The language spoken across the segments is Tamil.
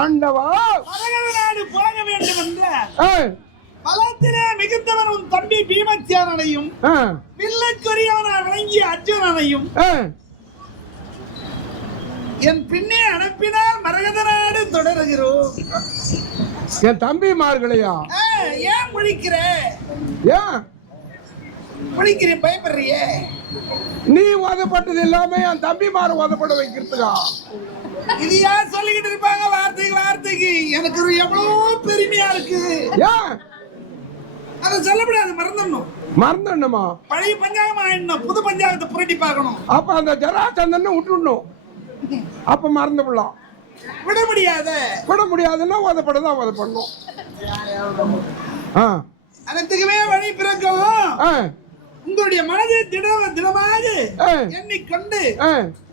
ஆண்டவா நாடு போக வேண்டும் என்ற பலத்திலே மிகுந்தவன் உன் தம்பி பீமச்சேரனையும் வில்லுக்குரியவனாக விளங்கிய அர்ஜுனனையும் என் பின்னே அனுப்பினால் மரகத நாடு தொடருகிறோம். என் தம்பிமார்களையா? ஏன் முழிக்கிற? ஏன் முழிக்கிறீ? பயப்படுறியே? நீ ஓதப்பட்டது இல்லாம என் தம்பிமாரை ஓதப்பட வைக்கிறதுக்கா? இது யார் சொல்லிக்கிட்டு இருப்பாங்க வார்த்தைக்கு வார்த்தைக்கு? எனக்கு எவ்வளவு பெருமையா இருக்கு. அதை சொல்லப்படாது, மறந்துடணும். மறந்துடணுமா? பழைய பஞ்சாங்கம் ஆயிடணும், புது பஞ்சாங்கத்தை புரட்டி பார்க்கணும். அப்ப அந்த ஜராசந்தனை விட்டுடணும், அப்ப மறந்து விடலாம். விட முடியாத விட முடியாதுன்னா ஓதப்படதான் ஓதப்படணும். அனைத்துக்குமே வழி பிறக்கும். உங்களுடைய மனதை திடமாக எண்ணிக்கொண்டு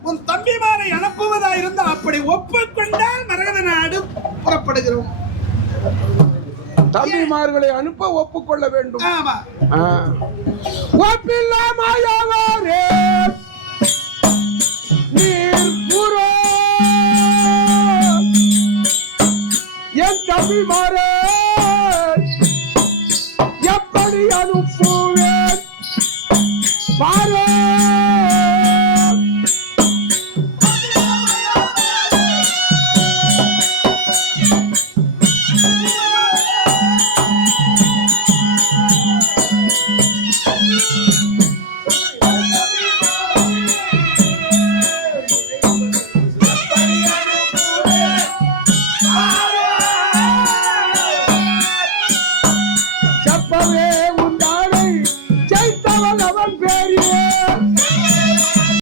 உன் தம்பிமாரை அனுப்புவதா இருந்தால் அப்படி ஒப்புக்கொண்டால் மரகத நாடு புறப்படுகிறோம். தம்பிமார்களை அனுப்ப ஒப்புக்கொள்ள வேண்டும். ஆமா. ஒப்பில்லாமையாவாரே நீர் கூறோ என் தம்பிமாரே எப்படி அனுப்புவேன் பாரோ.